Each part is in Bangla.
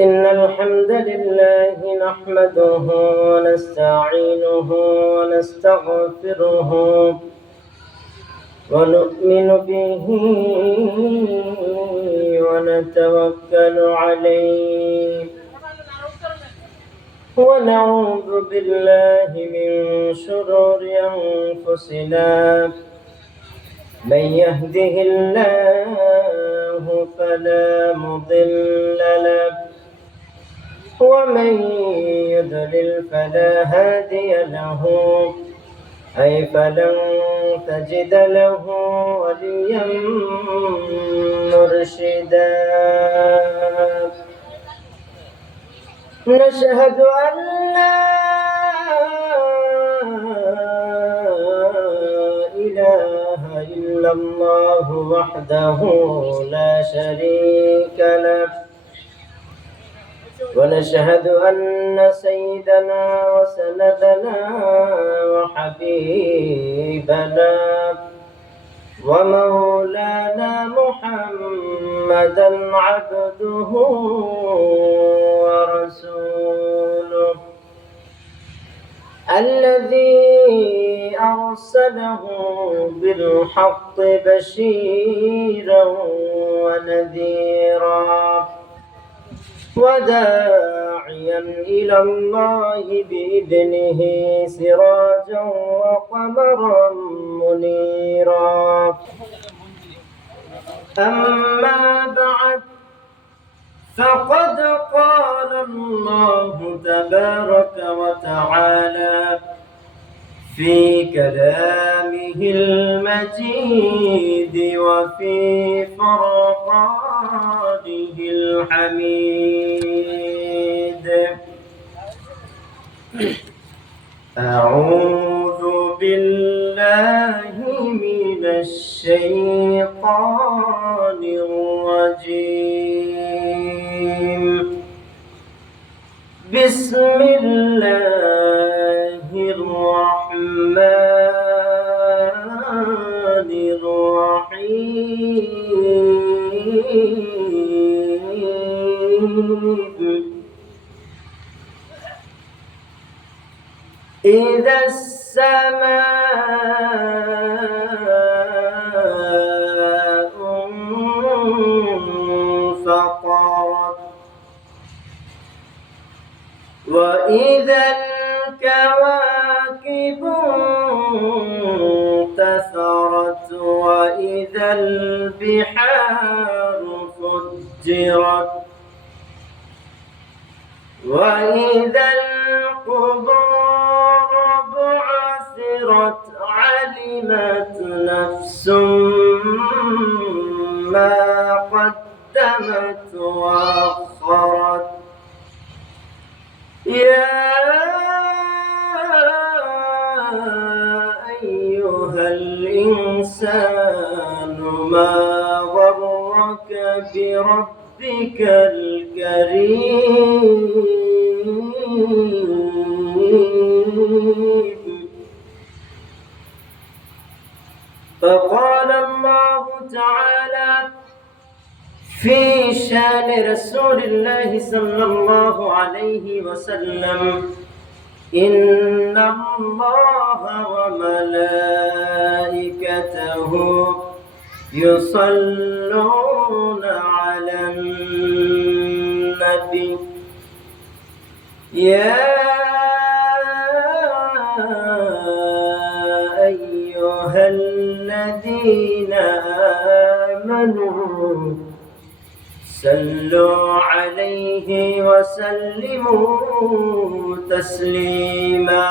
إن الحمد لله نحمده ونستعينه ونستغفره ونؤمن به ونتوكل عليه ونعوذ بالله من شرور أنفسنا من يهده الله فلا مضل له ومن يضلل فلا هادي له أي فلن تجد له وليا مرشدا نشهد أن لا إله إلا الله وحده لا شريك له ونشهد أن سيدنا وسندنا وحبيبنا ومولانا محمدا عبده ورسوله الذي أرسله بالحق بشيرا ونذيرا وداعيا إلى الله بإذنه سراجا وقمرا منيرا أما بعد فقد قال الله تبارك وتعالى في كلامه المجيد وفي فرقانه الحميد أعوذ بالله من الشيطان الرجيم بسم الله الرحمن الرحيم إذا السماء انفطرت وإذا الكواكب انتثرت وإذا البحار فجرت وإذا القبور بعثرت علمت نفس ما قدمت وأخرت يا أيها الإنسان ما غرك بربك الكريم فقال الله تعالى في شان رسول الله صلى الله عليه وسلم إن الله وملائكته يصلون على النبي يا أيها الذين آمنوا صلوا عليه وسلموا تسليما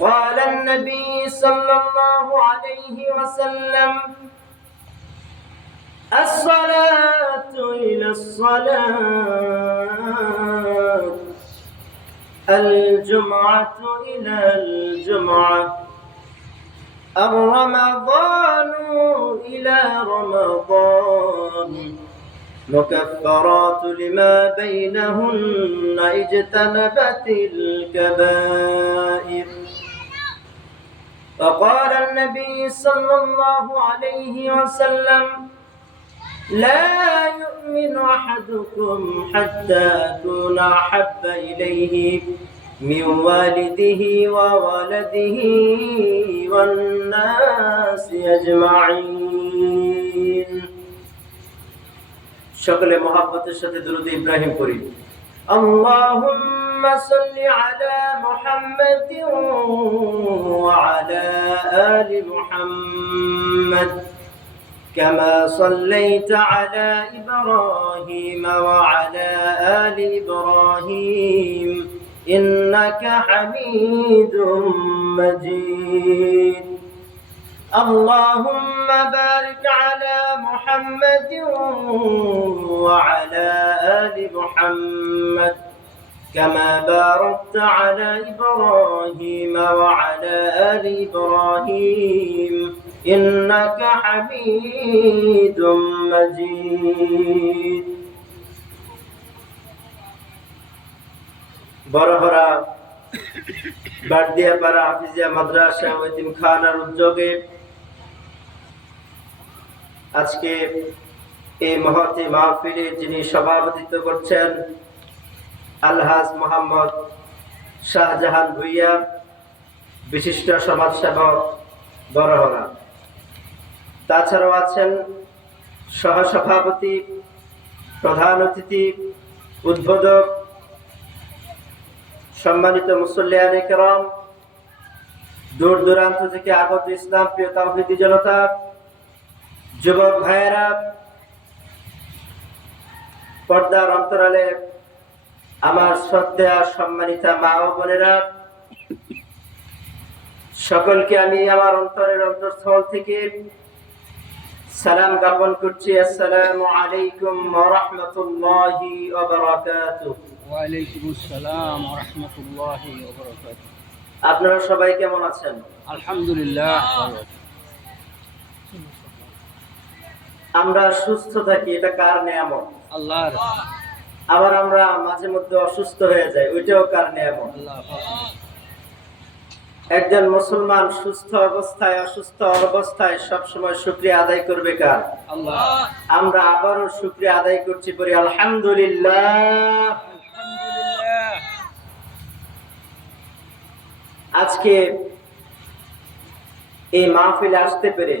قال النبي صلى الله عليه وسلم الصلاة إلى الصلاة الجمعة إلى الجمعة الرمضان إلى رمضان مكفرات لما بينهن اجتنبت الكبائر فقال النبي صلى الله عليه وسلم لا يؤمن أحدكم حتى أكون أحب إليه من والده وولده والناس أجمعين شكل محبة الشتى درود إبراهيم قريب اللهم صل على محمد وعلى آل محمد كما صليت على إبراهيم وعلى آل إبراهيم إنك حميد مجيد اللهم بارك على محمد وعلى آل محمد كما باركت على إبراهيم وعلى آل إبراهيم إنك حميد مجيد বড়হরা বারদিয়াপাড়া হাফিজিয়া মাদ্রাসা ও এতিমখানার উদ্যোগে আজকে এই মহতি মাহফিলে যিনি সভাপতিত্ব করছেন আলহাজ মোহাম্মদ শাহজাহান ভুইয়া বিশিষ্ট সমাজসেবক বড়হরা তাছাড়াও আছেন সহসভাপতি প্রধান অতিথি উদ্বোধক সম্মানিত মুসল্লিয়ানে কেরাম দূর দূরান্ত থেকে আগত ইসলাম প্রিয় তাওহীদি জনতা যুবক ভাইয়েরা পর্দার অন্তরালে আমার শ্রদ্ধেয় সম্মানিতা মা ও বোনেরা সকলকে আমি আমার অন্তরের অন্তঃস্থল থেকে সালাম জ্ঞাপন করছি আসসালামু আলাইকুম ওয়া রাহমাতুল্লাহি ওয়া বারাকাতুহু ওয়া আলাইকুমুস সালাম ওয়া রাহমাতুল্লাহি ওয়া বারাকাতুহু আপনারা সবাই কেমন আছেন আলহামদুলিল্লাহ আমরা সুস্থ থাকি এটা কার নিয়ামত আল্লাহর আবার আমরা মাঝে মধ্যে অসুস্থ হয়ে যাই ওইটাও কার নিয়ামত আল্লাহ একজন মুসলমান সুস্থ অবস্থায় অসুস্থ অবস্থায় সব সময় শুকরিয়া আদায় করবে কার আল্লাহ আমরা আবারও শুকরিয়া আদায় করছি পরে আলহামদুলিল্লাহ আলহামদুলিল্লাহ আজকে এই মাহফিলে আসতে পেরে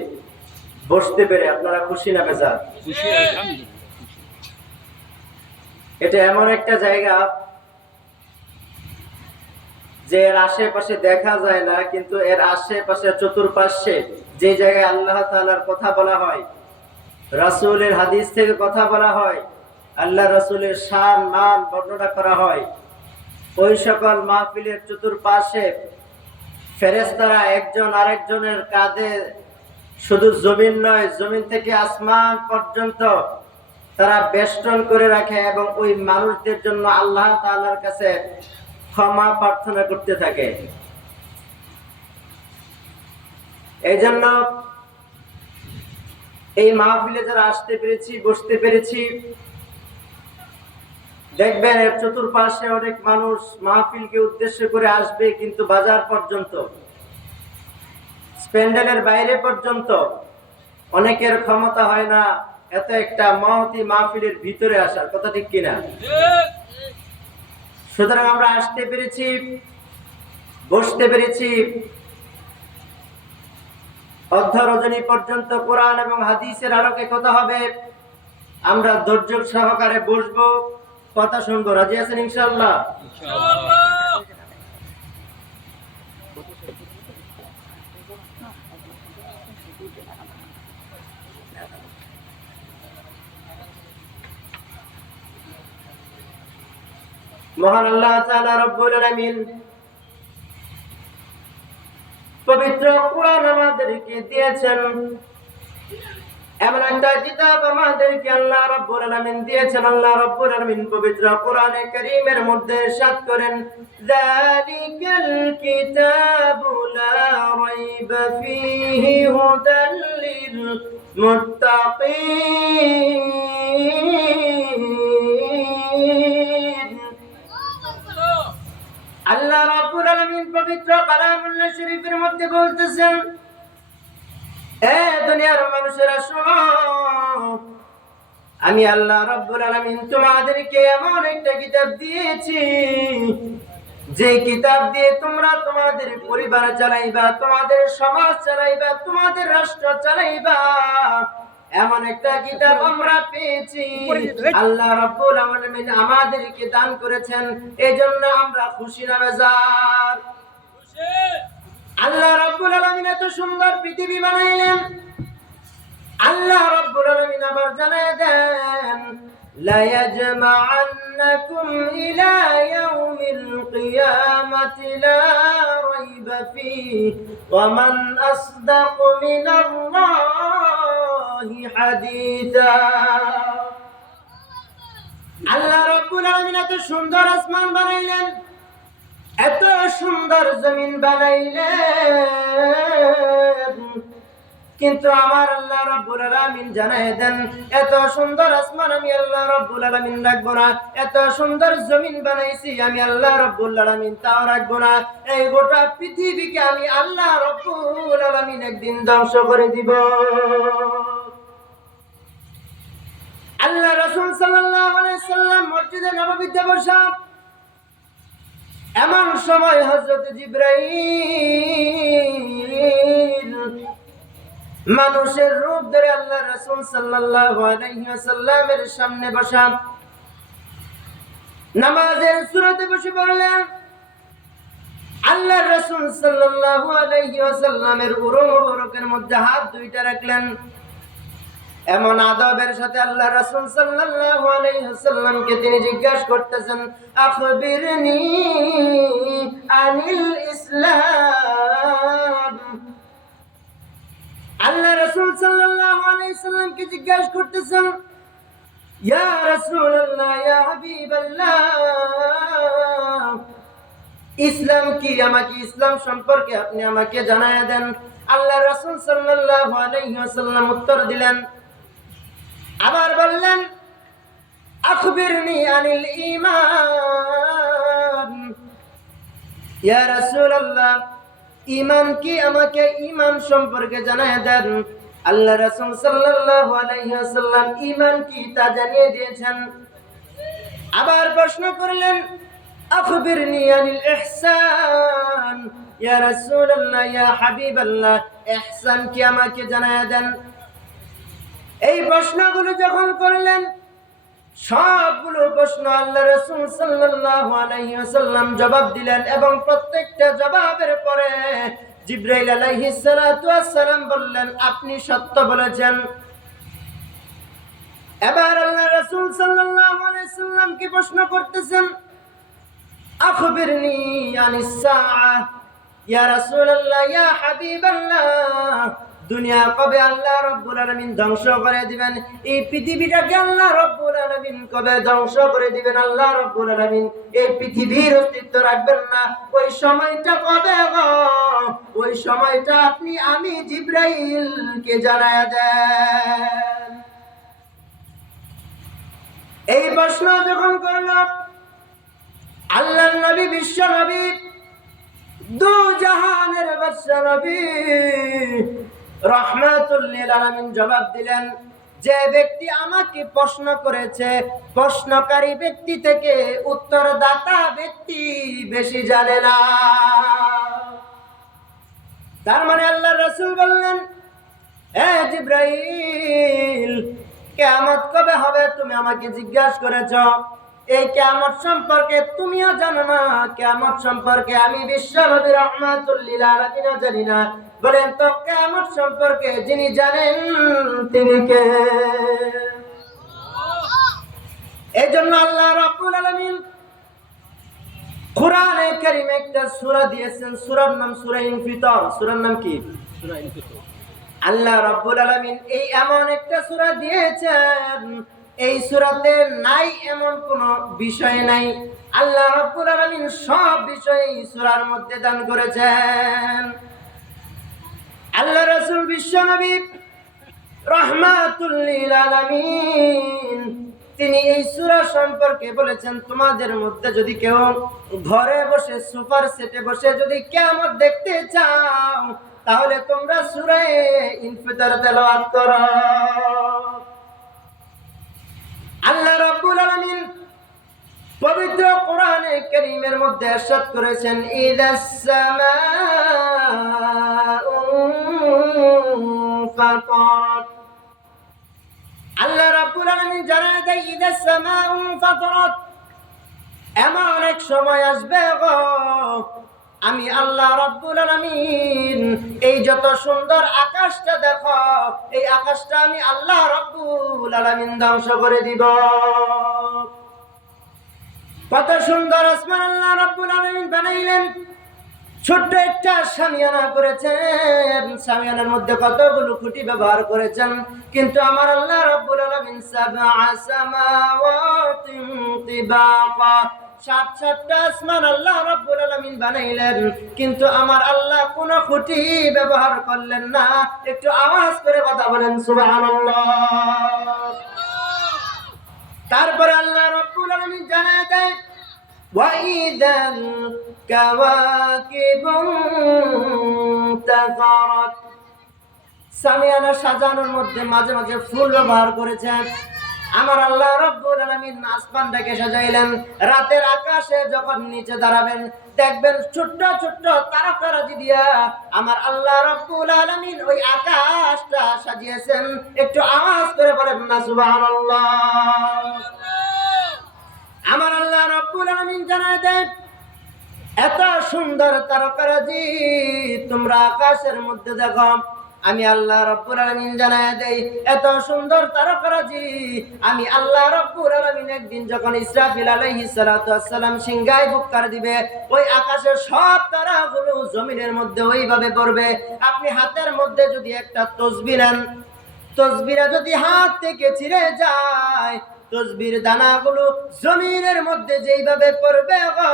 বসতে পেরে আপনারা খুশি না বেজার খুশি আলহামদুলিল্লাহ এটা এমন একটা জায়গা যে এর আশেপাশে দেখা যায় না কিন্তু এর আশেপাশে চতুর্পাশে যে জায়গায় আল্লাহ তাআলার কথা বলা হয় রাসূলের হাদিস থেকে কথা বলা হয় আল্লাহ রাসূলের শান মান বর্ণনা করা হয় ওই সকল মাহফিলের চতুর্পাশে ফেরেশতারা একজন আরেকজনের কাঁধে শুধু জমিন নয় জমিন থেকে আসমান পর্যন্ত তারা বেষ্টন করে রাখে এবং ওই মানুষদের জন্য আল্লাহ তাআলার কাছে ক্ষমা প্রার্থনা করতে থাকে এই জন্য এই মাহফিলে যারা আসতে পেরেছি বসতে পেরেছি দেখবেন এর চতুর্পাশে অনেক মানুষ মাহফিলকে উদ্দেশ্য করে আসবে কিন্তু বাজার পর্যন্ত প্যান্ডেলের বাইরে পর্যন্ত অনেকের ক্ষমতা হয় না এত একটা মহতি মাহফিলের ভিতরে আসার কথা ঠিক কিনা সুতরাং আমরা আসতে পেরেছি বসতে পেরেছি অর্ধ রজনী পর্যন্ত কোরআন এবং হাদিসের আলোকে কথা হবে আমরা ধৈর্য সহকারে বসবো কথা শুনবো রাজি আছেন ইনশাআল্লাহ মহান আল্লাহ তাআলা রব্বুল আলামিন পবিত্র কোরআন আমাদেরকে দিয়েছেন এমন একটা কিতাব আমাদেরকে আল্লাহ রাব্বুল আলামিন দিয়েছেন আল্লাহ রাব্বুল আলামিন পবিত্র কোরআনে কারীমের মধ্যে ইরশাদ করেন যালিকাল কিতাবু লা রাইবা ফীহি হুদাল লিল মুত্তাকিন আল্লাহ রাব্বুল আলামিন পবিত্র কালামুল্লাহ শরীফের মধ্যে বলতেছেন এ দুনিয়ার মানুষেরা শোনো আমি আল্লাহ রাব্বুল আলামিন তোমাদেরকে এমন একটা কিতাব দিয়েছি, যে কিতাব দিয়ে তোমরা তোমাদের পরিবার চালাইবা, তোমাদের সমাজ চালাইবা, তোমাদের রাষ্ট্র চালাইবা। এমন একটা কিতাব আমরা পেয়েছি, আল্লাহ রাব্বুল আলামিন আমাদেরকে দান করেছেন। এজন্য আমরা খুশি না বেজার? আল্লাহ রাব্বুল আলামিন এত সুন্দর পৃথিবী বানাইলেন। আল্লাহ রাব্বুল আলামিন আবার জানায় দেন, লা ইয়াজমা'আন্নাকুম ইলা ইয়াউমিল কিয়ামাতি লা রাইবা ফীহি ওয়া মান আসদাকু মিনাল্লাহি হাদীসা। আল্লাহ রাব্বুল আলামিন এত সুন্দর আসমান বানাইলেন, এত সুন্দর জমিন বানাইলেন, কিন্তু আমার আল্লাহ রাব্বুল আলামিন জানায় দেন, এত সুন্দর আসমান আমি আল্লাহ রাব্বুল আলামিন রাখবো না, এত সুন্দর জমিন বানাইছি আমি আল্লাহ রাব্বুল আলামিন তাও রাখবো না। এই গোটা পৃথিবীকে আমি আল্লাহ রাব্বুল আলামিন একদিন ধ্বংস করে দিব। আল্লাহ রাসূল সাল্লাল্লাহু আলাইহি সাল্লাম মসজিদে নববীতে বসা, এমন সময় হযরত জিবরাইল মানুষের রূপ ধরে আল্লাহ রাসূল সাল্লাল্লাহু আলাইহি ওয়াসাল্লামের সামনে বসা, নামাজের সূরাতে বসে পড়লেন। আল্লাহ রাসূল সাল্লাল্লাহু আলাইহি ওয়াসাল্লামের উরু মুবারকের মধ্যে হাত দুইটা রাখলেন। এমন আদবের সাথে আল্লাহ রাসূল সাল্লাল্লাহু আলাইহি ওয়াসাল্লামকে তিনি জিজ্ঞাসা করতেছেন, আখবিরনি আনিল ইসলাম। আল্লাহ রাসূল সাল্লাল্লাহু আলাইহি ওয়াসাল্লামকে জিজ্ঞাসা করতেছেন, ইয়া রাসূলুল্লাহ, ইয়া হাবিবাল্লাহ, ইসলাম কি? আমাকে ইসলাম সম্পর্কে আপনি আমাকে জানায়া দেন। আল্লাহ রাসূল সাল্লাল্লাহু আলাইহি ওয়াসাল্লাম উত্তর দিলেন, আবার বললেন, আখবিরনি আনিল ঈমান। ইয়া রাসূলুল্লাহ, ঈমান কি? আমাকে ঈমান সম্পর্কে জানায়া দেন। আল্লাহ রাসূল সাল্লাল্লাহু আলাইহি ওয়াসাল্লাম ঈমান কি তা জানিয়ে দিয়েছেন। আবার প্রশ্ন করলেন, আখবিরনি আনিল ইহসান। ইয়া রাসূলুল্লাহ, ইয়া হাবিবাল্লাহ, ইহসান কি? আমাকে জানায়া দেন। এই প্রশ্নগুলো যখন করলেন, সবগুলো প্রশ্ন আল্লাহ রাসূল সাল্লাল্লাহু আলাইহি ওয়াসাল্লাম জবাব দিলেন, এবং প্রত্যেকটা জবাবের পরে জিবরাইল আলাইহিস সালাতু ওয়াস সালাম বললেন, আপনি সত্য বলেছেন। এবার আল্লাহ রাসূল সাল্লাল্লাহু আলাইহি ওয়াসাল্লাম কি প্রশ্ন করতেছেন, আখবিরনি আনিস সাআহ। ইয়া রাসূলুল্লাহ, ইয়া হাবিবাল্লাহ, দুনিয়া কবে আল্লাহ রাব্বুল আলামিন ধ্বংস করে দিবেন? এই পৃথিবীটাকে আল্লাহ রাব্বুল আলামিন কবে ধ্বংস করে দিবেন? আল্লাহ রাব্বুল আলামিন এই পৃথিবীর অস্তিত্ব রাখবেন না। ওই সময়টা কবে গো? ওই সময়টা আপনি আমি জিবরাইলকে জানায়া দেন। এই প্রশ্ন যখন করল, আল্লাহর নবী, বিশ্ব নবী, দু জাহানের বাদশা নবী রাহমাতুল লিল আলামিন জবাব দিলেন, যে ব্যক্তি আমাকে প্রশ্ন করেছে, প্রশ্নকারী ব্যক্তি থেকে উত্তরদাতা ব্যক্তি বেশি জানে না। তার মানে আল্লাহ রাসূল বললেন, হে জিবরাইল, কিয়ামত কবে হবে তুমি আমাকে জিজ্ঞাসা করেছো। এই কিয়ামত সম্পর্কে তুমিও জানো না, কিয়ামত সম্পর্কে আমি বিশ্ব নবী রাহমাতুল লিল আলামিন জানি না। বলেন তো, কিয়ামত সম্পর্কে যিনি জানেন তিনি কে? এজন্য আল্লাহ রাব্বুল আলামিন কোরআনে কারীমে একটা সূরা দিয়েছেন, সূরার নাম সূরা ইনফিতার। সূরার নাম কি? সূরা ইনফিতার। আল্লাহ রাব্বুল আলামিন এই এমন একটা সূরা দিয়েছেন, এই সূরাতে নাই এমন কোন বিষয় নাই। আল্লাহ রাব্বুল আলামিন সব বিষয় এই সূরার মধ্যে দান করেছেন। আল্লাহ রাসূল বিশ্ব নবী রাহমাতুল লিল আলামিন তিনি এই সূরা সম্পর্কে বলেছেন, তোমাদের মধ্যে যদি কেউ ঘরে বসে সোফার সেটে বসে যদি কিয়ামত দেখতে চাও, তাহলে তোমরা সূরা ইনফিতার তেলাওয়াত করো। মধ্যে ইরশাদ করেছেন ইযাস সামাউ ফাতারাত। আল্লাহ রাব্বুল আলামিন জানায় দেয় ইযাস সামাউ ফাতারাত, এমন এক সময় আসবে গো আমি আল্লাহ রাব্বুল আলামিন এই যত সুন্দর আকাশটা দেখো, এই আকাশটা আমি আল্লাহ রাব্বুল আলামিন ধ্বংস করে দিব। কত সুন্দর আসমান আল্লাহ রাব্বুল আলামিন বানাইলেন, ছোট্ট একটা শামিয়ানা করেছেন, শামিয়ানার মধ্যে কতগুলো খুঁটি ব্যবহার করেছেন, কিন্তু আমার আল্লাহ রাব্বুল আলামিন সাবআ সামাওয়াতিন তিবাকা, সাতটা আসমান আল্লাহ রাব্বুল আলামিন বানাইলেন, কিন্তু আমার আল্লাহ কোনো খুঁটি ব্যবহার করলেন না। একটু আওয়াজ করে কথা বলেন সুবহানাল্লাহ। তারপরে আল্লাহ রাব্বুল আলামিন জানায় দেয় ওয়াইদাল কাওয়াকিবু তাযারাত, সামিয়ানা সাজানোর মধ্যে মাঝে মাঝে ফুল ব্যবহার করেছেন। আমার আল্লাহ রাব্বুল আলামিন আসমানটাকে সাজাইলেন, রাতের আকাশে যখন নিচে দাঁড়াবেন দেখবেন ছোট্ট ছোট্ট তারকারাজি দিয়া আমার আল্লাহ রাব্বুল আলামিন ওই আকাশটা সাজিয়েছেন। একটু আওয়াজ করে বলেন না সুবহানাল্লাহ। আমার আল্লাহ রাব্বুল আলামিন জানায় দেন এত সুন্দর তারকারাজি তোমরা আকাশের মধ্যে দেখো, আমি আল্লাহ রাব্বুল আলামিন জানায় দেই এত সুন্দর তারকারাজি আমি আল্লাহ রাব্বুল আলামিন একদিন যখন ইসরাফিল আলাইহিস সালাতু ওয়াস সালাম সিংহায় ফুৎকার দিবে, ওই আকাশের সব তারাগুলো জমিনের মধ্যে ওইভাবে পড়বে। আপনি হাতের মধ্যে যদি একটা তাসবিহ নেন, তাসবিহটা যদি হাত থেকে ছিঁড়ে যায়, তাসবির দানাগুলো জমিনের মধ্যে যেইভাবে পড়বে গো,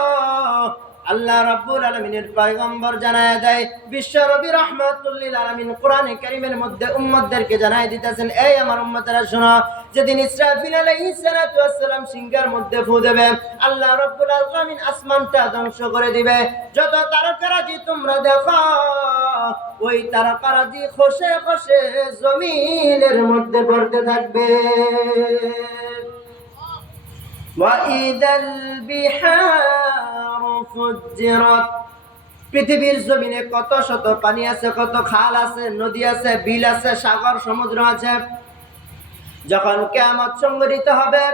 আল্লাহ রাব্বুল আলামিনের পয়গম্বর জানায় দেয়, বিশ্ব নবী রাহমাতুল লিল আলামিন কোরআনে কারীমের মধ্যে উম্মতদেরকে জানায় দিতেছেন, এই আমার উম্মতেরা শোনো, যেদিন ইসরাফিল আলাইহিস সালাতু ওয়াস সালাম সিংহার মধ্যে ফু দেবে, আল্লাহ রাব্বুল আলামিন আসমানটা ধ্বংস করে দিবে। যত তারকারাজি তোমরা দেখো, ওই তারকারাজি খসে খসে জমিনের মধ্যে পড়তে থাকবে। ওয়াইদাল বিহারু ফুজ্জিরাত, পৃথিবীর জমিনে কত শত পানি আছে, কত খাল আছে, নদী আছে, বিল আছে, সাগর সমুদ্র আছে। যখন কিয়ামত সংঘটিত হবে,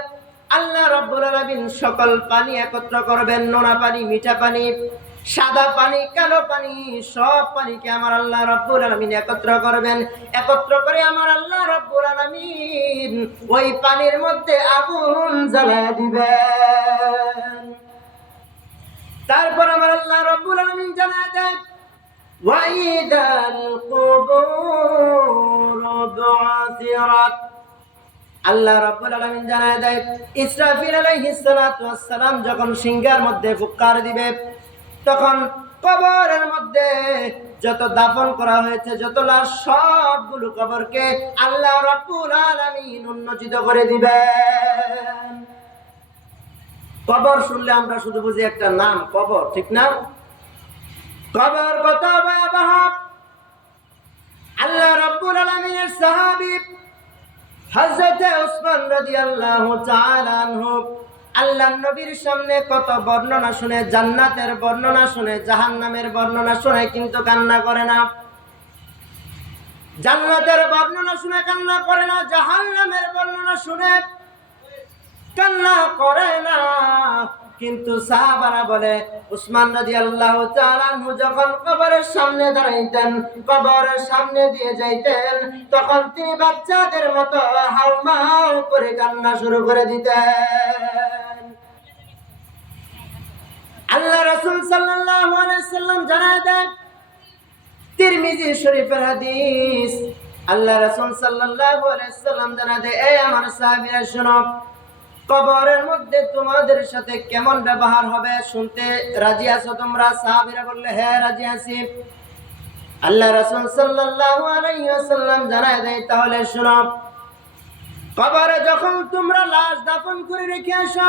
আল্লাহ রাব্বুল আলামিন সকল পানি একত্র করবেন, নোনা পানি, মিঠা পানি, সাদা পানি, কালো পানি, সব পানিকে আমার আল্লাহ রাব্বুল আলামিন একত্র করবেন। একত্র করে আমার আল্লাহ রাব্বুল আলামিন ওই পানির মধ্যে আগুন জ্বালায় দিবেন। তারপর আমার আল্লাহ রাব্বুল আলামিন জানায় দেন ওয়াইদাল কুবুর বুআসিরাত, আল্লাহ রাব্বুল আলামিন জানায় দেয় ইসরাফিল আলাইহিস সালাতু ওয়াস সালাম যখন সিংহার মধ্যে ফুৎকার দিবে, তখন কবরের মধ্যে যত দাফন করা হয়েছে, যত লাশ, সবগুলো কবরকে আল্লাহ রাব্বুল আলামিন উন্মোচিত করে দিবেন। কবর শুনলে আমরা শুধু বুঝি একটা নাম কবর, ঠিক না? কবর কত ভয়াবহ! আল্লাহ রাব্বুল আলামিনের সাহাবী হযরত উসমান রাদিয়াল্লাহু তাআলা আনহু আল্লাহর নবীর সামনে কত বর্ণনা শুনে, জান্নাতের বর্ণনা শুনে, জাহান্নামের বর্ণনা শুনে কিন্তু কান্না করে না। জান্নাতের বর্ণনা শুনে কান্না করে না, জাহান্নামের বর্ণনা শুনে কান্না করে না। কিন্তু সাহাবারা বলে উসমান রাদিয়াল্লাহু তাআলা আনহু যখন কবরের সামনে দাঁড়াইতেন, কবরের সামনে দিয়ে যাইতেন, তখন তিনি বাচ্চাদের মতো হাউমাউ করে কান্না শুরু করে দিতেন। আল্লাহ রাসূল সাল্লাল্লাহু আলাইহি সাল্লাম জানায় দেন, তিরমিজি শরীফের হাদিস, আল্লাহ রাসূল সাল্লাল্লাহু আলাইহি সাল্লাম জানায় দেন, এই আমার সাহাবীরা শুনো, কবরের মধ্যে তোমাদের সাথে কেমন ব্যবহার হবে শুনতে রাজি আছো তোমরা? সাহাবীরা বললে হ্যাঁ রাজি আছি। আল্লাহ রাসূল সাল্লাল্লাহু আলাইহি ওয়াসাল্লাম জানায় দেয়, তাহলে শুনো, কবরে যখন তোমরা লাশ দাফন করে রেখে আসো,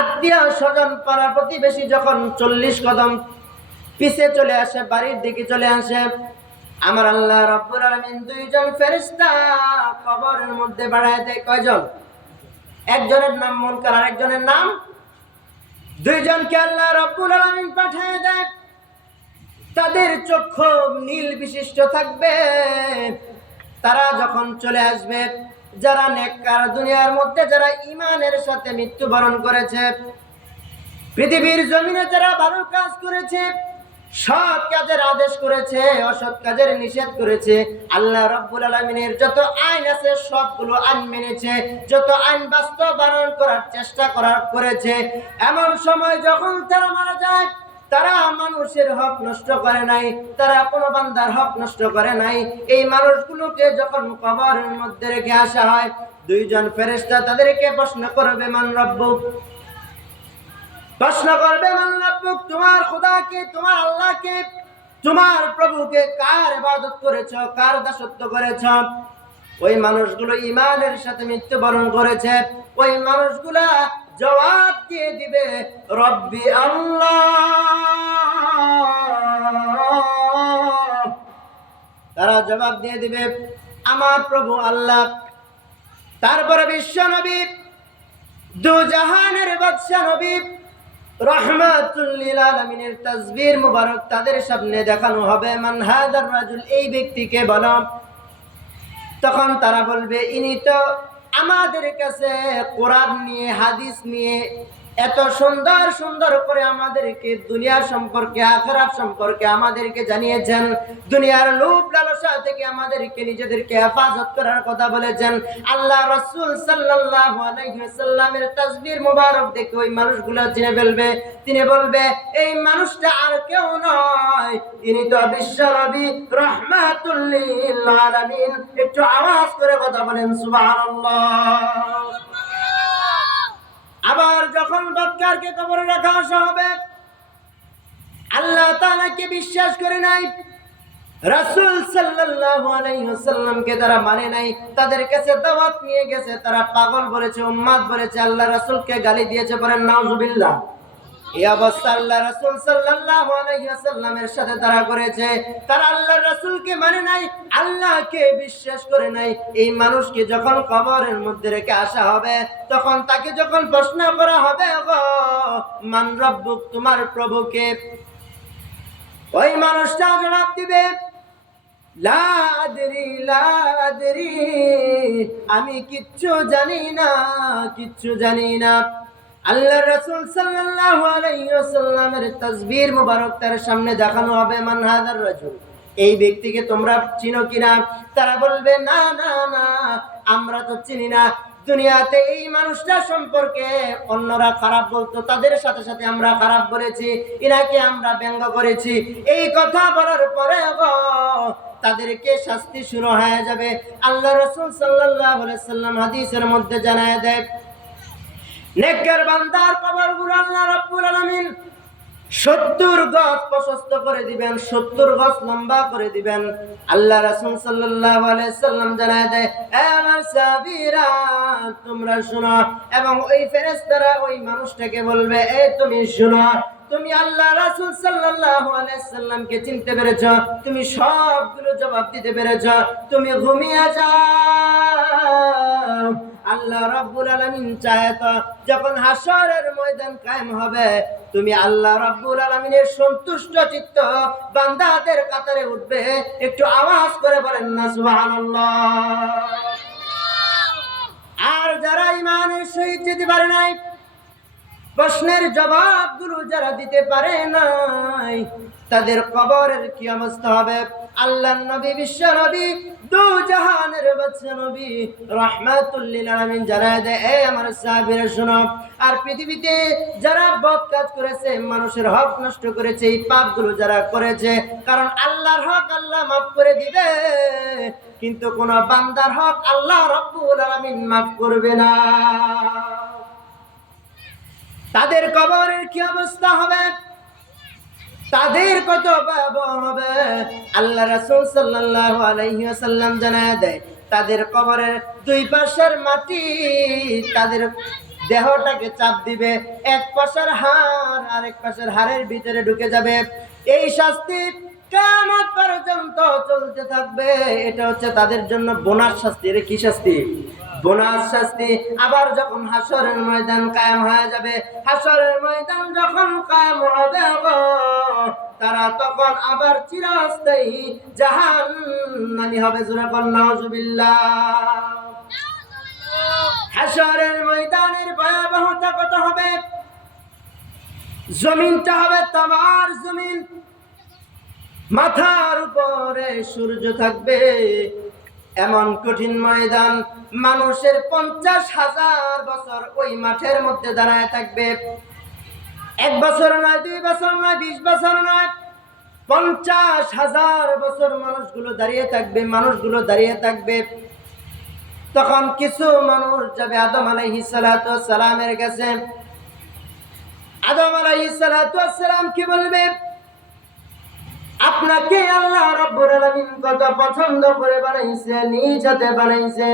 আত্মীয় স্বজন পাড়া প্রতিবেশী যখন 40 কদম পিছে চলে আসে, বাড়ির দিকে চলে আসে, আমার আল্লাহ রাব্বুল আলামিন দুইজন ফেরেশতা কবরের মধ্যে বাড়ায় দেয়। কয়জন? একজনের নাম মুনকার আর একজনের নাম দুইজনকে আল্লাহ রাব্বুল আলামিন পাঠিয়ে দেয়, তাদের চক্ষু নীল বিশিষ্ট থাকবে। তারা যখন চলে আসবে, যারা নেককার, দুনিয়ার মধ্যে যারা ঈমানের সাথে মৃত্যুবরণ করেছে, পৃথিবীর জমিনে যারা ভালো কাজ করেছে, সৎ কাজের আদেশ করেছে, অসৎ কাজের নিষেধ করেছে, আল্লাহ রাব্বুল আলামিনের যত আইন আছে সবগুলো আইন মেনেছে, যত আইন বাস্তবায়ন করার চেষ্টা করেছে, এমন সময় যখন তারা মারা যায়, তারা মানুষের হক নষ্ট করে নাই, তারা কোনো বান্দার হক নষ্ট করে নাই। এই মানুষগুলোকে যখন কবরের মধ্যে রেখে আসা হয়, দুইজন ফেরেশতা তাদেরকে প্রশ্ন করবে, মান রাব্বুক, প্রশ্ন করবে, মান রাব্বুক, তোমার খোদাকে, তোমার আল্লাহকে, তোমার প্রভুকে কার ইবাদত করেছো, কার দাসত্ব করেছো? ওই মানুষগুলো ঈমানের সাথে মৃত্যুবরণ করেছে। ওই মানুষগুলা জবাব দিয়ে দিবে, রব্বি আল্লাহ। তারা জবাব দিয়ে দিবে, আমার প্রভু আল্লাহ। তারপরে বিশ্ব নবী, দু জাহানের বাদশা নবী রাহমাতুল লিল আলামিনের তাসবির মুবারক তাদের সামনে দেখানো হবে, মান হাদার রাজুল, এই ব্যক্তিকে বলো। তখন তারা বলবে, ইনি তো আমাদের কাছে কোরআন নিয়ে, হাদিস নিয়ে এত সুন্দর সুন্দর করে আমাদেরকে দুনিয়া সম্পর্কে, আখিরাত সম্পর্কে আমাদেরকে জানিয়েছেন, দুনিয়ার লোভ লালসা থেকে আমাদেরকে নিজেদেরকে হেফাজত করার কথা বলেছেন। আল্লাহ রাসূল সাল্লাল্লাহু আলাইহি ওয়াসাল্লামের তাসবির মুবারক দেখে ওই মানুষগুলো চিনে ফেলবে। তিনি বলবে, এই মানুষটা আর কেউ নয়, ইনি তো বিশ্বনবী রাহমাতুল লিল আলামিন। একটু আওয়াজ করে কথা বলেন সুবহানাল্লাহ। আবার যখন বদকারকে কবরে রাখা আসা হবে, আল্লাহ তাআলাকে বিশ্বাস করে নাই, রাসূল সাল্লাল্লাহু আলাইহি ওয়াসাল্লামকে যারা মানে নাই, তাদের কাছে দাওয়াত নিয়ে গেছে, তারা পাগল বলেছে, উম্মাদ বলেছে, আল্লাহ রাসূলকে গালি দিয়েছে, বলেন নাউজুবিল্লাহ। এই অবস্থা আল্লাহ রাসূল সাল্লাল্লাহু আলাইহি ওয়াসাল্লামের সাথে তারা করেছে। তারা আল্লাহ রাসূলকে মানে নাই, আল্লাহকে বিশ্বাস করে নাই। এই মানুষকে যখন কবরের মধ্যে রেখে আসা হবে, তখন তাকে যখন প্রশ্ন করা হবে, গো মান রাব্বুক, তোমার প্রভুকে, ওই মানুষটা জবাব দিবে, লা আদরি, লা আদরি, আমি কিচ্ছু জানি না, কিচ্ছু জানি না। আল্লাহ রাসূল সাল্লাল্লাহু আলাইহি ওয়াসাল্লামের তাসবির মুবারক তার সামনে দেখানো হবে, মান হাদার রাজুল, এই ব্যক্তিকে তোমরা চিনো কিনা? তারা বলবে, না না না, আমরা তো চিনি না। দুনিয়াতে এই মানুষটা সম্পর্কে অন্যরা খারাপ বলতো, তাদের সাথে সাথে আমরা খারাপ বলেছি, ইনাকে আমরা ব্যঙ্গ করেছি। এই কথা বলার পরে তাদেরকে শাস্তি শুরু হয়ে যাবে। আল্লাহ রাসূল সাল্লাল্লাহু আলাইহি ওয়াসাল্লাম হাদিসের মধ্যে জানায় দেয়, নেককার বান্দার কবরগুলো আল্লাহ রাব্বুল আলামিন 70 গজ প্রশস্ত করে দিবেন, 70 গজ লম্বা করে দিবেন। আল্লাহ রাসূল সাল্লাল্লাহু আলাইহি সাল্লাম জানায় দেয়, এ আমার সাহাবীরা তোমরা শোনো। এবং ওই ফেরেশতারা ওই মানুষটাকে বলবে, এই তুমি শোনো, তুমি আল্লাহ রাসূল সাল্লাল্লাহু আলাইহি সাল্লামকে চিনতে পেরেছ, তুমি সবগুলো জবাব দিতে পেরেছ, তুমি ঘুমিয়ে যাও। আল্লাহ রাব্বুল আলামিন চায় তো যখন হাসরের ময়দান কায়েম হবে, তুমি আল্লাহ রাব্বুল আলামিনের সন্তুষ্ট চিত্ত বান্দাদের কাতারে উঠবে। একটু আওয়াজ করে বলেন না সুবহানাল্লাহ। আর যারা ঈমানের সহিত যেতে পারে নাই, প্রশ্নের জবাবগুলো যারা দিতে পারে নাই, তাদের কবরের কি অবস্থা হবে? আল্লাহর নবী, বিশ্ব নবী, দু জাহানের বাদশা নবী রাহমাতুল লিল আলামিন জানায় দেয়, এই আমার সাহাবীরা শোনো। আর পৃথিবীতে যারা বদ কাজ করেছে, মানুষের হক নষ্ট করেছে, এই পাপগুলো যারা করেছে, কারণ আল্লাহর হক আল্লাহ মাফ করে দিবে, কিন্তু কোন বান্দার হক আল্লাহ রাব্বুল আলামিন মাফ করবে না। তাদের কবরের কি অবস্থা হবে, তাদের কত ভয়াবহ হবে, আল্লাহ রাসূল সাল্লাল্লাহু আলাইহি ওয়াসাল্লাম জানায় দেয়, তাদের কবরের দুই পাশের মাটি তাদের দেহটাকে চাপ দিবে, এক পাশের হাড় আরেক পাশের হাড়ের ভিতরে ঢুকে যাবে। এই শাস্তি কিয়ামত পর্যন্ত চলতে থাকবে। এটা হচ্ছে তাদের জন্য বোনাস শাস্তি। এর কি শাস্তি? বোনাস শাস্তি। আবার যখন হাসরের ময়দান কায়েম হয়ে যাবে, হাসরের ময়দান যখন কায়েম হবে গো, তারা তখন আবার চিরস্থায়ী জাহান্নামী হবে। জোরে বল নাউজুবিল্লাহ। হাসরের ময়দানের ভয়াবহতা কত হবে! জমিনটা হবে তামার জমিন, মাথার উপরে সূর্য থাকবে। এমন কঠিন ময়দান, মানুষের 50,000 বছর ওই মাঠের মধ্যে দাঁড়ায় থাকবে। 1 বছর নয়, 2 বছর নয়, 20 বছর নয়, 50,000 বছর মানুষগুলো দাঁড়িয়ে থাকবে, মানুষগুলো দাঁড়িয়ে থাকবে। তখন কিছু মানুষ যাবে আদম আলাইহিস সালাতু ওয়াস সালামের কাছে। আদম আলাইহিস সালাতু ওয়াস সালাম কি বলবে? আপনাকে আল্লাহ রাব্বুল আলামিন কত পছন্দ করে বানাইছে, নিজ হাতে বানাইছে।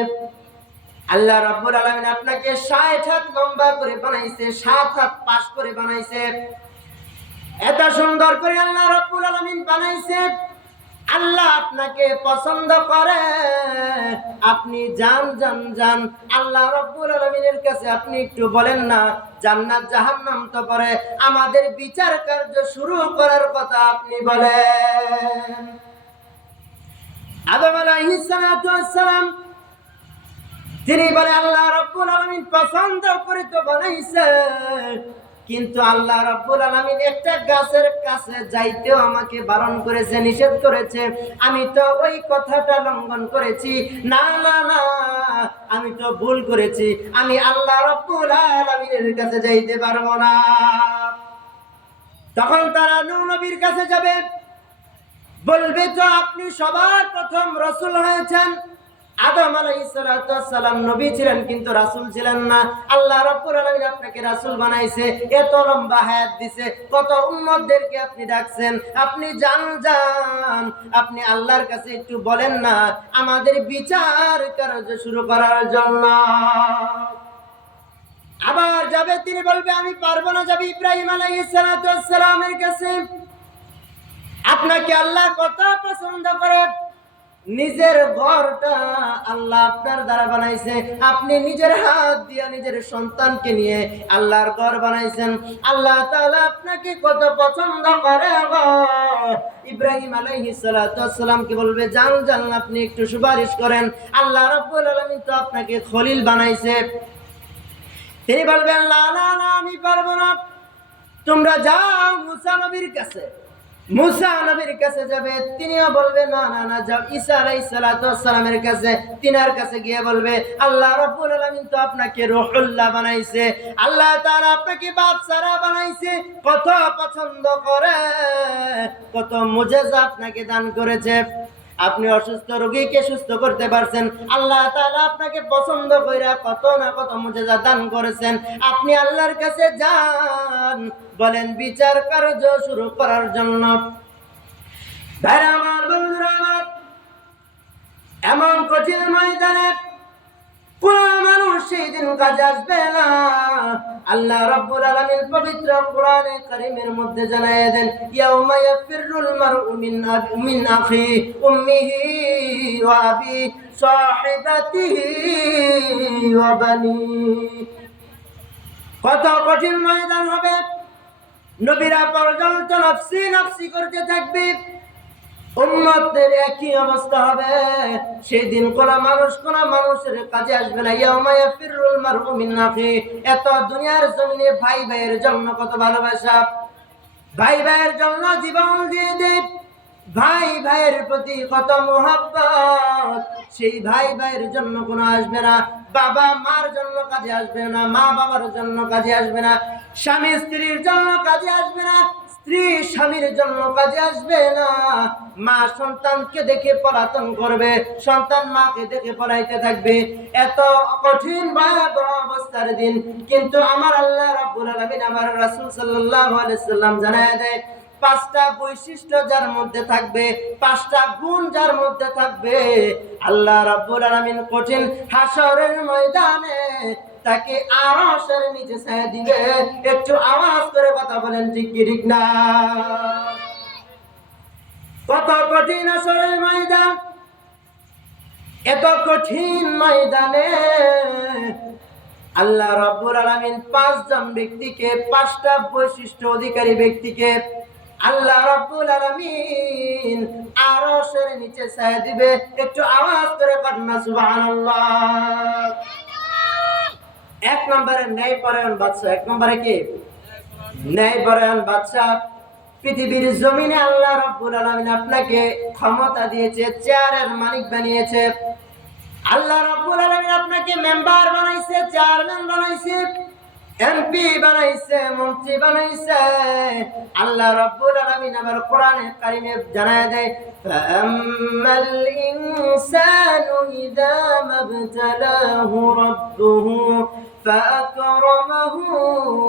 আল্লাহ রাব্বুল আলামিন আপনাকে 60 হাত লম্বা করে বানাইছে, 7 হাত পাশ করে বানাইছে। এত সুন্দর করে আল্লাহ রাব্বুল আলামিন বানাইছে। আল্লাহ আপনাকে পছন্দ করে। আপনি যান আল্লাহ রাব্বুল আলামিনের কাছে আপনি একটু বলেন না, জান্নাত জাহান্নাম তো পরে, আমাদের বিচার কার্য শুরু করার কথা আপনি বলেন। আদম আলাইহিস সালাতু ওয়াস সালাম তিনি বলে, আল্লাহ রাব্বুল আলামিন পছন্দ করে তো বানাইছে, কিন্তু আল্লাহ রাব্বুল আলামিন একটা গাছের কাছে যাইতেও আমাকে বারণ করেছে, নিষেধ করেছে। আমি তো ওই কথাটা লঙ্ঘন করেছি। না না না, আমি তো ভুল করেছি, আমি আল্লাহ রাব্বুল আলামিনের কাছে যাইতে পারবো না। তখন তারা নূহ নবীর কাছে যাবে, বলবে তো আপনি সবার প্রথম রাসূল হয়েছেন। আদম আলাইহিস সালাতু ওয়াস সালাম নবী ছিলেন কিন্তু রাসূল ছিলেন না। আল্লাহ রাব্বুল আলামিন আপনাকে রাসূল বানাইছে, এত লম্বা হায়াত দিয়েছে, কত উম্মতদেরকে আপনি ডাকছেন। আপনি যান, আপনি আল্লাহর কাছে একটু বলেন না আমাদের বিচার কার্য শুরু করার জন্য। আবার যাবে, তিনি বলবে আমি পারবো না। যাবে ইব্রাহিম আলাইহিস সালাতু ওয়াস সালামের কাছে। আপনাকে আল্লাহ কত পছন্দ করে, নিজের ঘরটা আল্লাহ আপনার দ্বারা বানাইছে। আপনি নিজের হাত দিয়ে নিজের সন্তানকে নিয়ে আল্লাহর ঘর বানাইছেন। আল্লাহ তাআলা আপনাকে কত পছন্দ করে গো। ইব্রাহিম আলাইহিস সালাতু ওয়াস সালাম কি বলবে, যান আপনি একটু সুপারিশ করেন। আল্লাহ রাব্বুল আলামিন তো আপনাকে খলিল বানাইছে। তিনি বলবেন না না না, আমি পারবো না। তোমরা যাও মুসা নবীর কাছে। মুসা নবীর কাছে যাবে, তিনিও বলবে না না না, যাও ঈসা আলাইহিস সালাতু ওয়াস সালামের কাছে। তিনার কাছে গিয়ে বলবে আল্লাহ রাব্বুল আলামিন তো আপনাকে রূহুল্লাহ বানাইছে, আল্লাহ তাআলা আপনাকে বাদশারা বানাইছে, কত পছন্দ করে, কত মুজিজা আপনাকে দান করেছে। আপনি অসুস্থ রোগীকে সুস্থ করতে পারছেন। আল্লাহ তাআলা আপনাকে পছন্দ কইরা কত না কত মুজিজা দান করেছেন। আপনি আল্লাহর কাছে যান, বলেন বিচার কার্য শুরু করার জন্য। ভাইরা আমার, বন্ধুরা আমার, এমন কঠিন ময়দানে কোন মানুষ সেই দিন কাজে আসবে না। আল্লাহ রাব্বুল আলামিন পবিত্র কোরআনে কারীমের মধ্যে জানায় দেন, ইয়াউমা ইয়াফিরুল মারউ মিন আখি উম্মিহি ওয়া আবি সাহিবাতিহি ওয়া বানি। কত কঠিন ময়দান হবে। নবীরা পর্যন্ত নফসি নফসি করতে থাকবে, উম্মতের একই অবস্থা হবে। সেই দিন কোন মানুষের কাজে আসবে না। ইয়াউমা ইয়াফিরুল মারউ মিন আখি। এত দুনিয়ার জমিনে ভাই ভাইয়ের জন্য কত ভালোবাসা, ভাই ভাইয়ের জন্য জীবন দিয়ে দেয়, ভাই ভাইয়ের প্রতি কত মোহাব্বত, সেই ভাই ভাইয়ের জন্য কোনো আসবে না। বাবা মার জন্য কাজে আসবে না, মা বাবার জন্য কাজে আসবে না, স্বামী স্ত্রীর জন্য কাজে আসবে না, স্ত্রী স্বামীর জন্য কাজে আসবে না। মা সন্তানকে দেখে পলাতন করবে, সন্তান মাকে দেখে পলাইতে থাকবে। এত কঠিন ভয়াবহ অবস্থার দিন, কিন্তু আমার আল্লাহ রাব্বুল আলামিন, আমার রাসূল সাল্লাল্লাহু আলাইহি সাল্লাম জানায় দেয়, 5টা বৈশিষ্ট্য যার মধ্যে থাকবে, 5টা গুণ যার মধ্যে থাকবে, আল্লাহ রাব্বুল আলামিন কঠিন হাসরের ময়দানে তাকে আরশের নিচে ছায়া দিবে। একটু আওয়াজ করে কথা বলেন, ঠিক কি ঠিক না? কত কঠিন আসরের ময়দান, এত কঠিন ময়দানে আল্লাহ রাব্বুল আলামিন 5 জন ব্যক্তিকে, 5টা বৈশিষ্ট্য অধিকারী ব্যক্তিকে আল্লাহ রাব্বুল আলামিন আরশের নিচে ছায়া দিবে। একটু আওয়াজ করে পড়না সুবহানাল্লাহ। এক নম্বরে ন্যায়পরায়ণ বাদশা। এক নম্বরে কি? ন্যায়পরায়ণ বাদশা। পৃথিবীর জমিনে আল্লাহ রাব্বুল আলামিন আপনাকে ক্ষমতা দিয়েছে, চেয়ারের মালিক বানিয়েছে। আল্লাহ রাব্বুল আলামিন আপনাকে মেম্বার বানাইছে, চেয়ারম্যান বানাইছে, এমপি বানাইছে, মন্ত্রী বানাইছে। আল্লাহ রাব্বুল আলামিন আবার কোরআনে কারিমে জানায় দেয়, ফাআম্মাল ইনসানু ইযা মাবতালাহু রাব্বুহু ফাআকরামাহু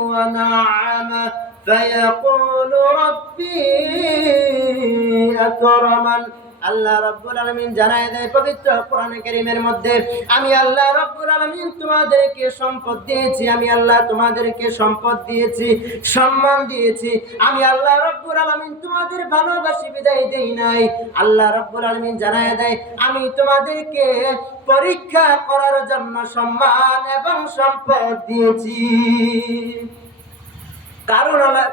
ওয়া না'আমা ফায়াকুলু রাব্বি আকরামান। আল্লাহ রাব্বুল আলামিন জানায় দেয় পবিত্র কোরআনে কারীমের মধ্যে, আমি আল্লাহ রাব্বুল আলামিন তোমাদেরকে সম্পদ দিয়েছি, আমি আল্লাহ তোমাদেরকে সম্পদ দিয়েছি, সম্মান দিয়েছি। আমি আল্লাহ রাব্বুল আলামিন তোমাদের ভালোবাসি বিদায় দেই নাই। আল্লাহ রাব্বুল আলামিন জানায় দেয়, আমি তোমাদেরকে পরীক্ষা করার জন্য সম্মান এবং সম্পদ দিয়েছি।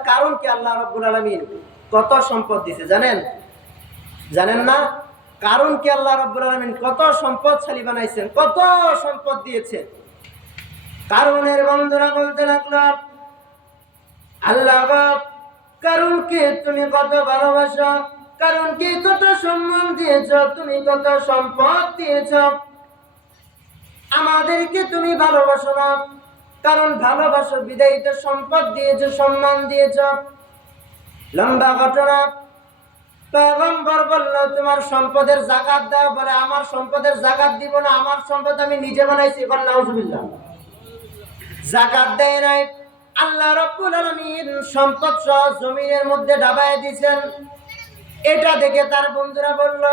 কারণ কি আল্লাহ রাব্বুল আলামিন কত সম্পদ দিয়েছে জানেন? জানেন না? কারণ কি আল্লাহ রাব্বুল আলামিন কত সম্পদশালী বানাইছেন, কত সম্পদ দিয়েছেন। কারণের বন্ধুরা বলতে লাগলো, আল্লাহ কারণকে তুমি কত ভালোবাসো, কারণকে কত সম্মান দিয়েছ, তুমি কত সম্পদ দিয়েছ, আমাদেরকে তুমি ভালোবাসো না। কারণ ভালোবাসো বিদায়ী তো সম্পদ দিয়েছ, সম্মান দিয়েছ। লম্বা ঘটনা, পয়গম্বর বলল তোমার সম্পদের যাকাত দাও, বলে আমার সম্পদের যাকাত দিব না, আমার সম্পদ আমি নিজে বানাইছি। নাউজুবিল্লাহ। যাকাত দেয় নাই। আল্লাহ রাব্বুল আলামিন সম্পদ সহ জমিনের মধ্যে ডাবায় দিয়েছেন। এটা দেখে তার বন্ধুরা বলল,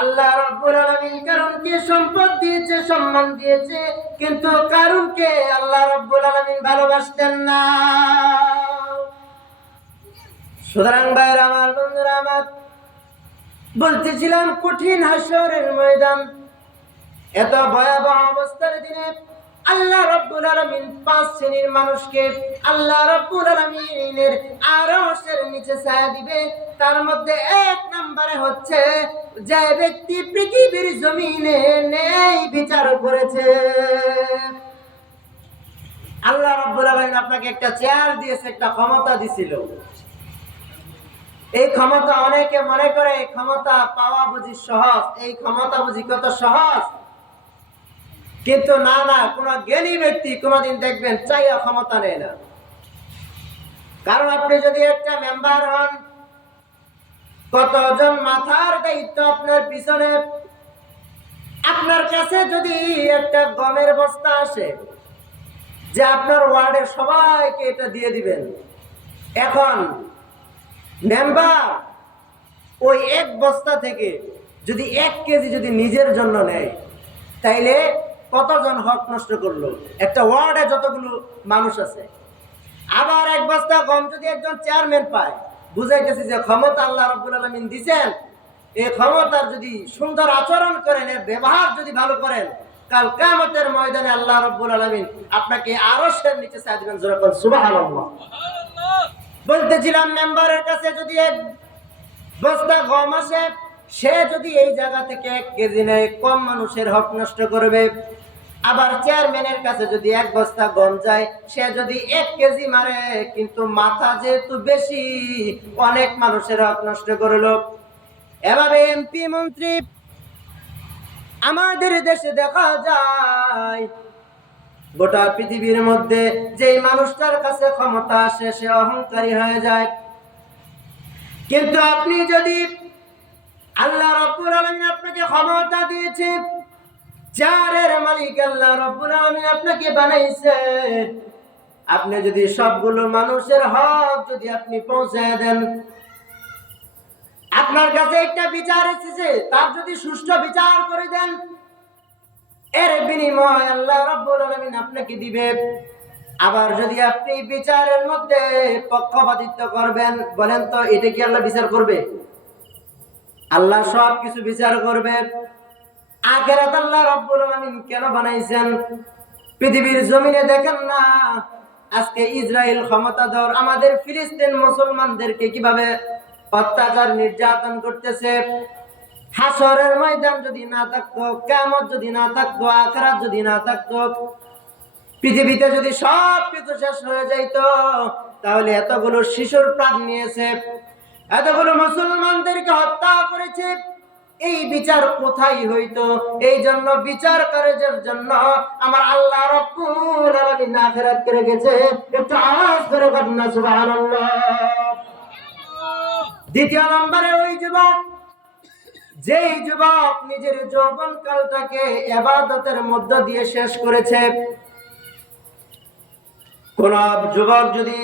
আল্লাহ রাব্বুল আলামিন কারণকে সম্পদ দিয়েছে, সম্মান দিয়েছে, কিন্তু কারণকে আল্লাহ রাব্বুল আলামিন ভালোবাসতেন না। সুতরাং ভাইরা আমার, বন্ধুরা আমার, বলতেছিলাম কঠিন হাসরের ময়দান, এত ভয়াবহ অবস্থার দিনে আল্লাহ রাব্বুল আলামিন 5 শ্রেণীর মানুষকে আল্লাহ রাব্বুল আলামিনের আরশের নিচে ছায়া দিবে। তার মধ্যে 1 নম্বরে হচ্ছে যে ব্যক্তি পৃথিবীর জমিনে ন্যায় বিচার করেছে। আল্লাহ রাব্বুল আলামিন আপনাকে একটা চেয়ার দিয়েছে, একটা ক্ষমতা দিছিল। এই ক্ষমতা অনেকে মনে করে এই ক্ষমতা পাওয়া বুঝি সহজ, এই ক্ষমতা বুঝি কত সহজ। কিন্তু না না, কোন জ্ঞানী ব্যক্তি কোনদিন দেখবেন চাইয়া ক্ষমতা নেয় না। কারণ আপনি যদি একটা মেম্বার হন, কতজন মাথার দায়িত্ব আপনার পিছনে। আপনার কাছে যদি একটা গমের বস্তা আসে যে আপনার ওয়ার্ডের সবাইকে এটা দিয়ে দিবেন, এখন মেম্বার ওই 1 বস্তা থেকে যদি 1 কেজি যদি নিজের জন্য নেয়, তাইলে কতজন হক নষ্ট করলো? একটা ওয়ার্ডে যতগুলো মানুষ আছে। আবার 1 বস্তা গম যদি একজন চেয়ারম্যান পায়, বুঝাইতেছি যে ক্ষমতা আল্লাহ রাব্বুল আলামিন দিয়েছেন। এই ক্ষমতার যদি সুন্দর আচরণ করেন, এর ব্যবহার যদি ভালো করেন, কাল কিয়ামতের ময়দানে আল্লাহ রাব্বুল আলামিন আপনাকে আরশের নিচে ছায়া দিবেন। জোরে বলেন সুবহানাল্লাহ। বলতেছিলাম, মেম্বারের কাছে যদি 1 বস্তা গম আসে, সে যদি এই জায়গা থেকে 1 কেজি নেয়, কম মানুষের হক নষ্ট করবে। আবার চেয়ারম্যানের কাছে যদি 1 বস্তা গম যায়, সে যদি 1 কেজি মারে, কিন্তু মাথা যেহেতু বেশি, অনেক মানুষের হক নষ্ট করলো। এভাবে এমপি মন্ত্রী আমাদের দেশে দেখা যায়। গোটা পৃথিবীর মধ্যে যেই মানুষটার কাছে ক্ষমতা আসে, সে অহংকারী হয়ে যায়। কিন্তু আপনি যদি, আল্লাহ রাব্বুল আলামিন আপনাকে ক্ষমতা দিয়েছে, চেয়ারের মালিক আল্লাহ রাব্বুল আলামিন আপনাকে বানাইছে, আপনি যদি সবগুলো মানুষের হক যদি আপনি পৌঁছায় দেন, আপনার কাছে একটা বিচার এসেছে, তার যদি সুষ্ঠু বিচার করে দেন, এর বিনিময় আল্লাহ রাব্বুল আলামিন আপনাকে দিবে। আবার যদি আপনি বিচারের মধ্যে পক্ষপাতিত্ব করবেন, বলেন তো এটা কি আল্লাহ বিচার করবে? আল্লাহ সব কিছু বিচার করবে। আখিরাত আল্লাহ রাব্বুল আলামিন কেন বানাইছেন? পৃথিবীর জমিনে দেখেন না আজকে ইসরায়েল ক্ষমতাধর আমাদের ফিলিস্তিন মুসলমানদেরকে কিভাবে অত্যাচার নির্যাতন করতেছে। হাসরের ময়দান যদি না থাকতো, কিয়ামত যদি না থাকতো, আখিরাত যদি না থাকতো, পৃথিবীতে যদি সব কিছু শেষ হয়ে যাইতো, তাহলে এতগুলো শিশুর প্রাণ নিয়েছে, এতগুলো মুসলমানদেরকে হত্যা করেছে, এই বিচার কোথায় হইতো? এই জন্য বিচার করার জন্য আমার আল্লাহ রাব্বুল আলামিন আখিরাতকে রেখেছে। একটু আওয়াজ করে বলুন না সুবহানাল্লাহ। দ্বিতীয় নম্বরে ওই যুবক, যেই যুবক নিজের যৌবন কালটাকে ইবাদতের মধ্য দিয়ে শেষ করেছে। কোন যুবক যদি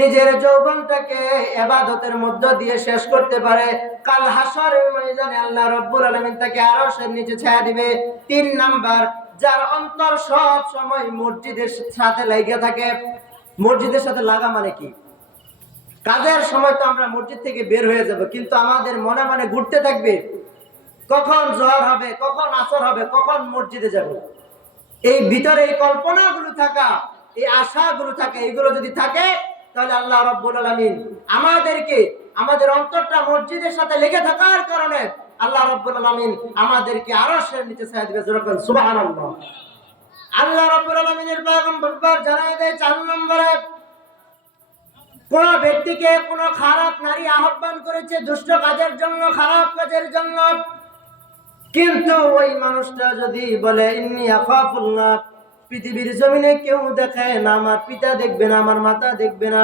নিজের যৌবনটাকে ইবাদতের মধ্য দিয়ে শেষ করতে পারে, কাল হাসরের ময়দানে আল্লাহ রাব্বুল আলামিন তাকে আরশের নিচে ছায়া দিবে। 3 নাম্বার, যার অন্তর সব সময় মসজিদের সাথে লাগা থাকে। মসজিদের সাথে লাগা মানে কি? কাজের সময় তো আমরা মসজিদ থেকে বের হয়ে যাব, কিন্তু আমাদের মনে মনে ঘুরতে থাকবে কখন জোহর হবে, কখন আসর হবে, কখন মসজিদে যাব। এই ভিতরে এই কল্পনাগুলো থাকা, এই আশাগুলো থাকে, এগুলো যদি থাকে তাহলে আল্লাহ রাব্বুল আলামিন আমাদেরকে, আমাদের অন্তরটা মসজিদের সাথে লেগে থাকার কারণে আল্লাহ রাব্বুল আলামিন আমাদেরকে আরশের নিচে ছায়া দিবে। যেরকম সুবহানাল্লাহ। আল্লাহ রাব্বুল আলামিনের পয়গম্বর জানায় দেয় 4 নম্বরে, কোন ব্যক্তিকে কোন খারাপ নারী আহ্বান করেছে দুষ্ট কাজের জন্য, খারাপ কাজের জন্য, কিন্তু ওই মানুষটা যদি বলে ইন্নী আখাফুল্লাহ, পৃথিবীর জমিনে কেউ দেখে না, আমার পিতা দেখবে না, আমার মাতা দেখবে না,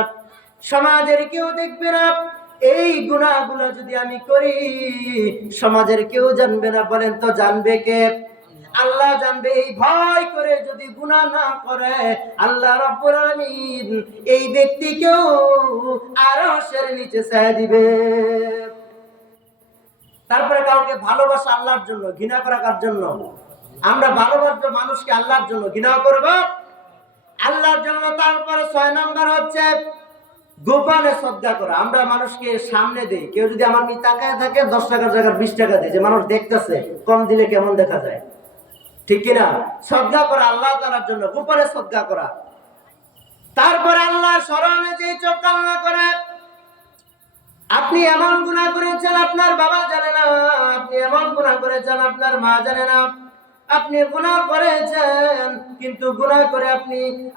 সমাজের কেউ দেখবে না, এই গুনাহগুলো যদি আমি করি সমাজের কেউ জানবে না। বলেন তো জানবে কে? আল্লাহ জানবে। এই ভয় করে যদি গুনাহ না করে আল্লাহ রাব্বুল আলামিন এই ব্যক্তিকেও আরশের নিচে ছায়া দিবে। তারপরে কাউকে ভালোবাসা আল্লাহর জন্য, ঘৃণা করা কার জন্য? আমরা ভালোবাসবো মানুষকে আল্লাহর জন্য, ঘৃণা করব আল্লাহর জন্য। তারপরে 6 নাম্বার হচ্ছে গোপনে সদকা করা। আমরা মানুষকে সামনে দেই, কেউ যদি আমার দিকে তাকায় থাকে 10 টাকার জায়গায় 20 টাকা দেয়, যে মানুষ দেখতেছে, কম দিলে কেমন দেখা যায়, ঠিক কিনা? সদকা করা আল্লাহ তাআলার জন্য, গোপনে সদকা করা। তারপরে আল্লাহর স্মরণে যে চোখ কান্না করে। আপনি এমন গুনাহ করেছেন আপনার বাবা জানে না, আপনি এমন গুনাহ করেছেন আপনার মা জানে না, আপনি গুনাহ করেছেন, কিন্তু গুনাহ করে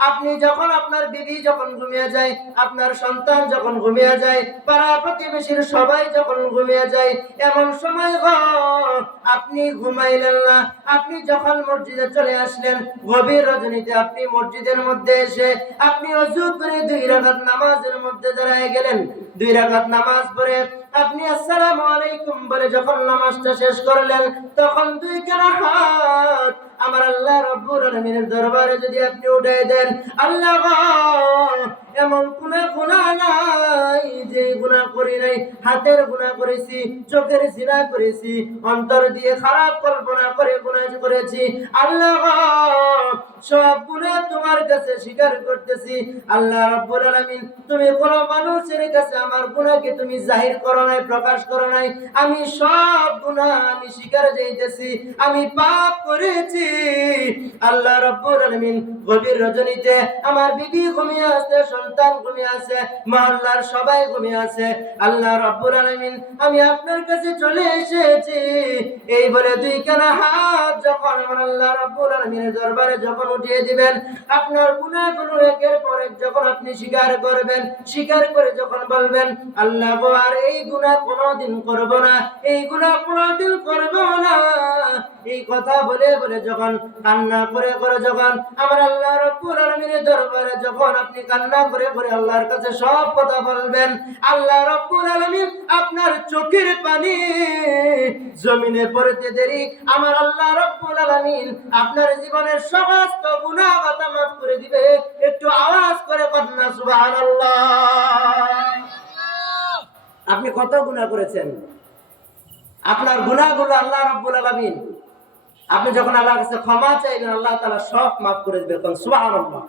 আপনি যখন আপনার বিবি যখন ঘুমিয়ে যায়, আপনার সন্তান যখন ঘুমিয়ে যায়, পাড়া প্রতিবেশীর সবাই যখন ঘুমিয়ে যায়, এমন সময় আপনি ঘুমাইলেন না। আপনি যখন মসজিদে চলে আসলেন গভীর রজনীতে, আপনি মসজিদের মধ্যে এসে আপনি ওযু করে 2 রাকাত নামাজের মধ্যে দাঁড়ায় গেলেন। 2 রাকাত নামাজ পড়ে আপনি আসসালামু আলাইকুম বলে যখন নামাজটা শেষ করলেন, তখন 2 খানা হাত আমার আল্লাহ রাব্বুল আলামিনের দরবারে যদি আপনি উঠায় দেন, আল্লাহ এমন কোন গুনাহ নাই যে গুনাহ করি নাই। হাতের গুনাহ করেছি, চোখের জিনা করেছি, অন্তর দিয়ে খারাপ কল্পনা করে গুনাহ করেছি, আল্লাহ সব গুনাহ তোমার কাছে স্বীকার করতেছি। আল্লাহ রাব্বুল আলামিন, তুমি কোন মানুষের কাছে আমার গুনাহকে তুমি জাহির করো নাই, প্রকাশ করো নাই। আমি সব গুনাহ আমি স্বীকার যাইতেছি, আমি পাপ করেছি। আল্লাহ রাব্বুল আলামিন গভীর রজনীতে আমার বিবি ঘুমিয়ে আছে, সন্তান ঘুমিয়ে আছে, মহল্লার সবাই ঘুমিয়ে আছে। আল্লাহ রাব্বুল আলামিন, আমি আপনার কাছে চলে এসেছি। এই বলে 2 খানা হাত যখন আমার আল্লাহ রাব্বুল আলামিনের দরবারে যখন উঠিয়ে দিবেন, আপনার গুনাহগুলো একের পর এক যখন আপনি স্বীকার করবেন, স্বীকার করে যখন বলবেন, আল্লাহ গো আর এই গুনাহ কোনোদিন করব না, এই গুনাহ কোনোদিন করব না, এই কথা বলে বলে যখন কান্না করে করে যখন আমার আল্লাহ রাব্বুল আলামিনের দরবারে যখন আপনি কান্না করে করে আল্লাহর কাছে সব কথা বলবেন, আল্লাহ রাব্বুল আলামিন আপনার চোখের পানি জমিনে পড়তে দেরি আমার আল্লাহ রাব্বুল আলামিন আপনার জীবনের সমস্ত গুনাহ কথা মাফ করে দিবে। একটু আওয়াজ করে বলুন না সুবহানাল্লাহ। আপনি কত গুনাহ করেছেন? আপনার গুনাহগুলো আল্লাহ রাব্বুল আলামিন, আপনি যখন আল্লাহর কাছে ক্ষমা চাইবেন, আল্লাহ তাআলা সব মাফ করে দিবেন। সুবহানাল্লাহ।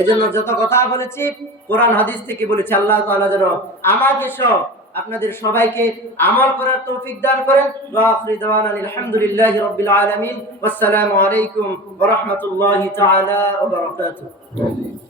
এজন্য যত কথা বলেছি কোরআন হাদিস থেকে বলেছি, আল্লাহ তাআলা যেন আমাকে সব আপনাদের সবাইকে আমল করার তৌফিক দান করেন। ওয়া আখিরু দাওয়ানা আলহামদুলিল্লাহি রাব্বিল আলামিন। ওয়াসসালামু আলাইকুম ওয়া রাহমাতুল্লাহি তাআলা ওয়া বারাকাতুহু।